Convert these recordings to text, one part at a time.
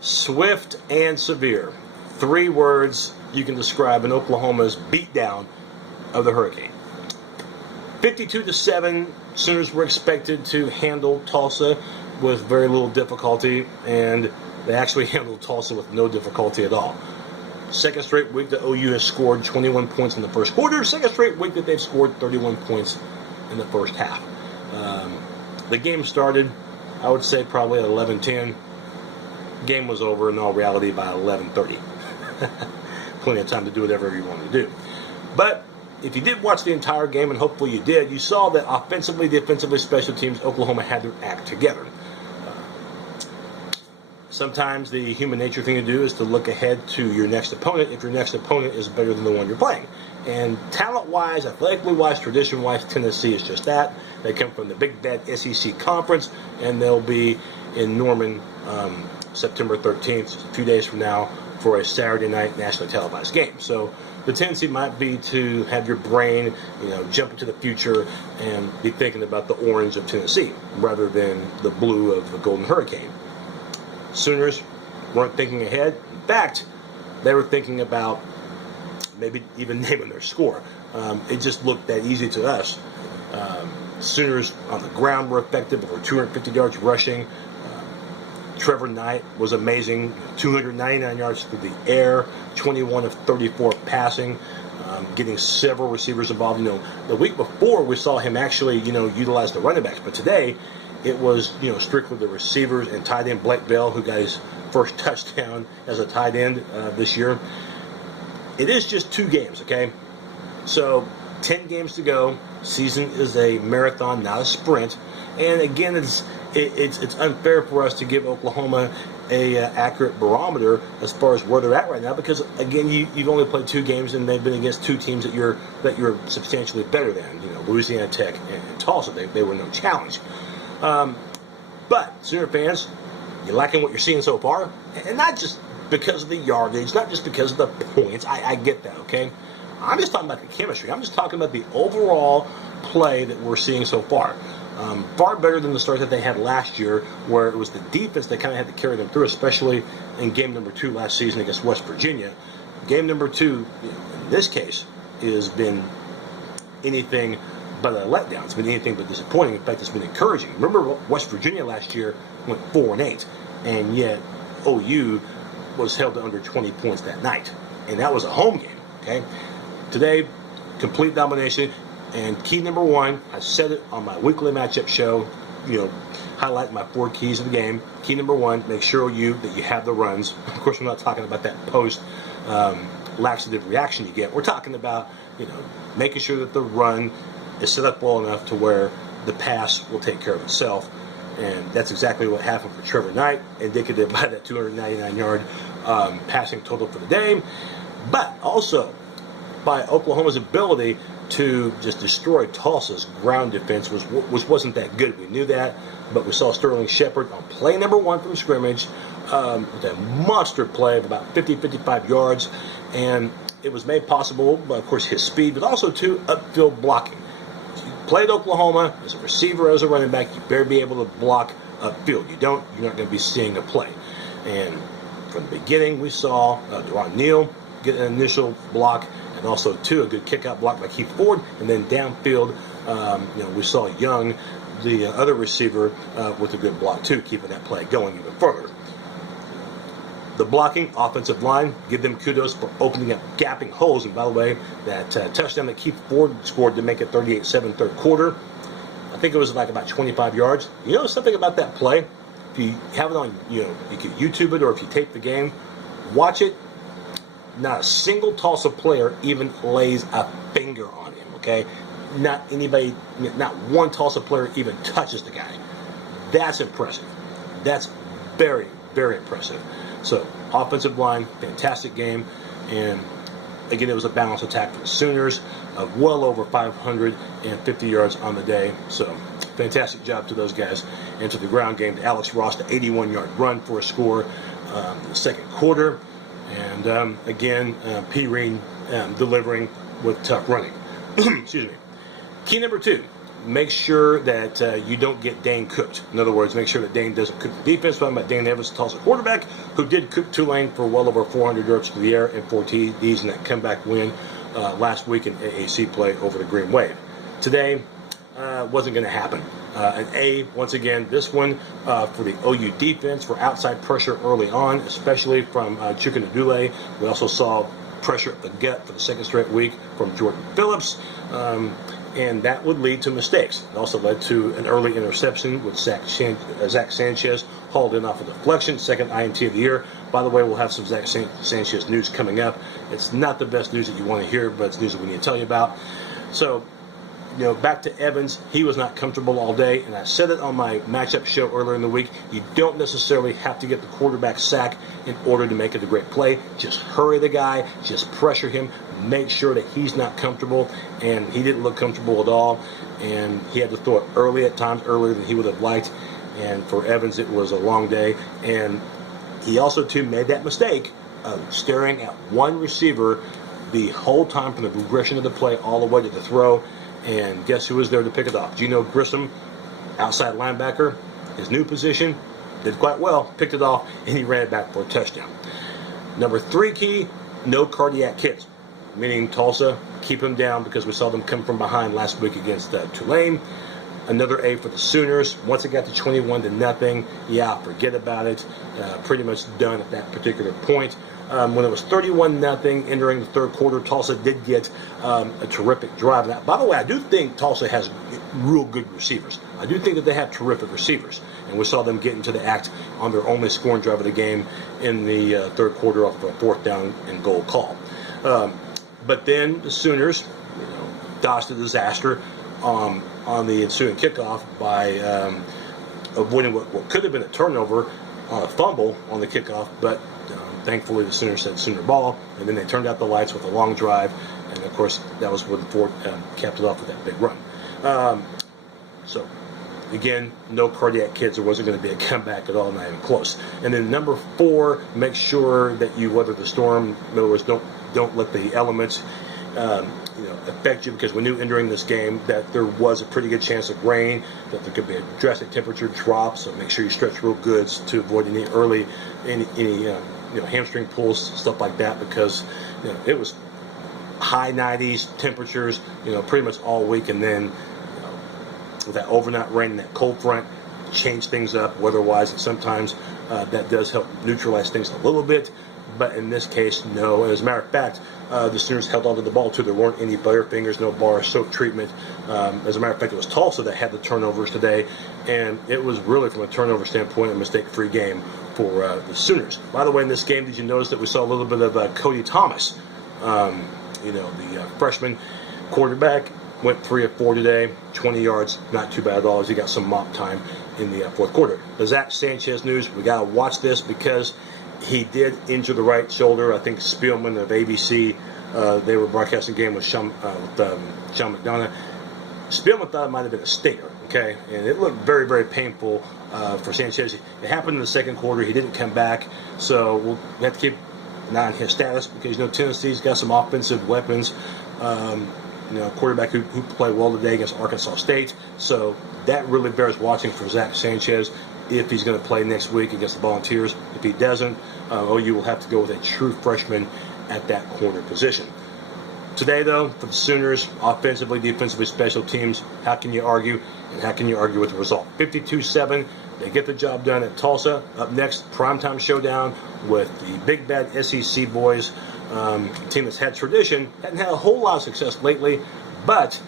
Swift and severe. 3 words you can describe in Oklahoma's beatdown of the Hurricane. 52-7, Sooners were expected to handle Tulsa with very little difficulty, and they actually handled Tulsa with no difficulty at all. Second straight week that OU has scored 21 points in the first quarter. Second straight week that they've scored 31 points in the first half. The game started, I would say, probably at 11:10. Game was over in all reality by 11:30. Plenty of time to do whatever you want to do. But if you did watch the entire game, and hopefully you did, you saw that offensively, defensively, special teams, Oklahoma had their act together. Sometimes the human nature thing to do is to look ahead to your next opponent if your next opponent is better than the one you're playing. And talent-wise, athletically-wise, tradition-wise, Tennessee is just that. They come from the Big Bad SEC Conference, and they'll be in Norman September 13th, just a few days from now, for a Saturday night nationally televised game. So the tendency might be to have your brain, jump into the future and be thinking about the orange of Tennessee rather than the blue of the Golden Hurricane. Sooners weren't thinking ahead. In fact, they were thinking about maybe even naming their score. It just looked that easy to us. Sooners on the ground were effective, over 250 yards rushing. Trevor Knight was amazing, 299 yards through the air, 21 of 34 passing, getting several receivers involved. The week before we saw him actually, utilize the running backs, but today it was, strictly the receivers and tight end Blake Bell, who got his first touchdown as a tight end this year. It is just 2 games, okay? So 10 games to go. Season is a marathon, not a sprint. And again, it's unfair for us to give Oklahoma a accurate barometer as far as where they're at right now, because again, you've only played 2 games and they've been against 2 teams that you're substantially better than. Louisiana Tech and Tulsa. They were no challenge. But Sooner fans, you liking what you're seeing so far? And not just because of the yardage, not just because of the points. I get that, okay? I'm just talking about the chemistry. I'm just talking about the overall play that we're seeing so far. Far better than the start that they had last year, where it was the defense that kind of had to carry them through, especially in game number 2 last season against West Virginia. Game number 2, in this case, has been anything but a letdown. It's been anything but disappointing. In fact, it's been encouraging. Remember, West Virginia last year went 4-8, and yet OU was held to under 20 points that night, and that was a home game. Okay, today, complete domination. And key number 1, I said it on my weekly matchup show, highlight my 4 keys of the game. Key number 1, make sure that you have the runs. Of course, we're not talking about that post laxative reaction you get. We're talking about, making sure that the run is set up well enough to where the pass will take care of itself. And that's exactly what happened for Trevor Knight, indicative by that 299-yard passing total for the day. But also by Oklahoma's ability to just destroy Tulsa's ground defense, which wasn't that good. We knew that, but we saw Sterling Shepard on play number 1 from scrimmage with a monster play of about 50-55 yards, and it was made possible by, of course, his speed, but also, too, upfield blocking. You played Oklahoma as a receiver, as a running back, you better be able to block upfield. You don't, you're not going to be seeing the play. And from the beginning, we saw Deron Neal get an initial block, and also, too, a good kick-out block by Keith Ford. And then downfield, we saw Young, the other receiver, with a good block, too, keeping that play going even further. The blocking, offensive line, give them kudos for opening up gapping holes. And by the way, that touchdown that Keith Ford scored to make it 38-7 third quarter, I think it was like about 25 yards. You know something about that play? If you have it on, you can YouTube it, or if you tape the game, watch it. Not a single Tulsa player even lays a finger on him, okay? Not anybody, not one Tulsa player even touches the guy. That's impressive. That's very, very impressive. So, offensive line, fantastic game. And, again, it was a balanced attack for the Sooners of well over 550 yards on the day. So, fantastic job to those guys. And to the ground game, to Alex Ross, the 81-yard run for a score in the second quarter. And again, P. Reen delivering with tough running. Excuse me. Key number 2, make sure that you don't get Dane cooked. In other words, make sure that Dane doesn't cook the defense. I'm talking about Dane Evans, Tulsa quarterback, who did cook Tulane for well over 400 yards through the air and 4 TDs in that comeback win last week in AAC play over the Green Wave. Today, wasn't going to happen. An A, once again, this one for the OU defense for outside pressure early on, especially from Chukwunedule. We also saw pressure at the gut for the second straight week from Jordan Phillips. And that would lead to mistakes. It also led to an early interception with Zach Sanchez hauled in off a deflection, second INT of the year. By the way, we'll have some Zach Sanchez news coming up. It's not the best news that you want to hear, but it's news that we need to tell you about. So, back to Evans, he was not comfortable all day, and I said it on my matchup show earlier in the week. You don't necessarily have to get the quarterback sack in order to make it a great play. Just hurry the guy, just pressure him, make sure that he's not comfortable, and he didn't look comfortable at all, and he had to throw it early at times, earlier than he would have liked, and for Evans it was a long day, and he also too made that mistake of staring at one receiver the whole time from the progression of the play all the way to the throw. And guess who was there to pick it off? Gino Grissom, outside linebacker, his new position, did quite well, picked it off, and he ran it back for a touchdown. Number 3 key, no cardiac hits, meaning Tulsa, keep them down because we saw them come from behind last week against Tulane. Another A for the Sooners. Once it got to 21-0, yeah, forget about it. Pretty much done at that particular point. When it was 31-0 entering the third quarter, Tulsa did get a terrific drive. Now, by the way, I do think Tulsa has real good receivers. I do think that they have terrific receivers. And we saw them get into the act on their only scoring drive of the game in the third quarter off of a 4th down and goal call. But then the Sooners dodged a disaster on the ensuing kickoff by avoiding what could have been a turnover on a fumble on the kickoff, but thankfully the Sooners said Sooner ball, and then they turned out the lights with a long drive, and of course that was when Ford capped it off with that big run. So again, no cardiac kids. There wasn't going to be a comeback at all, not even close. And then number 4, make sure that you weather the storm. In other words, don't let the elements affect you, because we knew entering this game that there was a pretty good chance of rain, that there could be a drastic temperature drop, so make sure you stretch real good to avoid any early hamstring pulls, stuff like that, because it was high 90s temperatures pretty much all week, and then with that overnight rain and that cold front changed things up weather-wise, and sometimes that does help neutralize things a little bit. But in this case, no. And as a matter of fact, the Sooners held onto the ball too. There weren't any butterfingers, no bar soak treatment. As a matter of fact, it was Tulsa that had the turnovers today, and it was really, from a turnover standpoint, a mistake-free game for the Sooners. By the way, in this game, did you notice that we saw a little bit of Cody Thomas? The freshman quarterback went 3 of 4 today, 20 yards, not too bad at all, as he got some mop time in the fourth quarter. The Zach Sanchez news, we got to watch this because he did injure the right shoulder. I think Spielman of ABC, they were broadcasting the game with Sean McDonough. Spielman thought it might have been a stinger, okay? And it looked very, very painful for Sanchez. It happened in the second quarter. He didn't come back, so we'll have to keep an eye on his status because, Tennessee's got some offensive weapons. A quarterback who played well today against Arkansas State. So that really bears watching for Zach Sanchez if he's going to play next week against the Volunteers. If he doesn't, OU will have to go with a true freshman at that corner position. Today, though, for the Sooners, offensively, defensively, special teams, how can you argue? And how can you argue with the result? 52-7, they get the job done at Tulsa. Up next, primetime showdown with the big bad SEC boys. A team that's had tradition, hadn't had a whole lot of success lately, but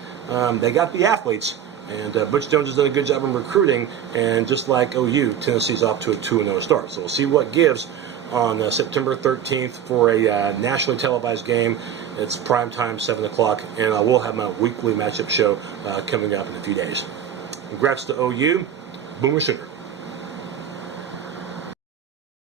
they got the athletes. And Butch Jones has done a good job in recruiting, and just like OU, Tennessee's off to a 2-0 start. So we'll see what gives on September 13th for a nationally televised game. It's prime time, 7 o'clock, and I will have my weekly matchup show coming up in a few days. Congrats to OU. Boomer Sooner.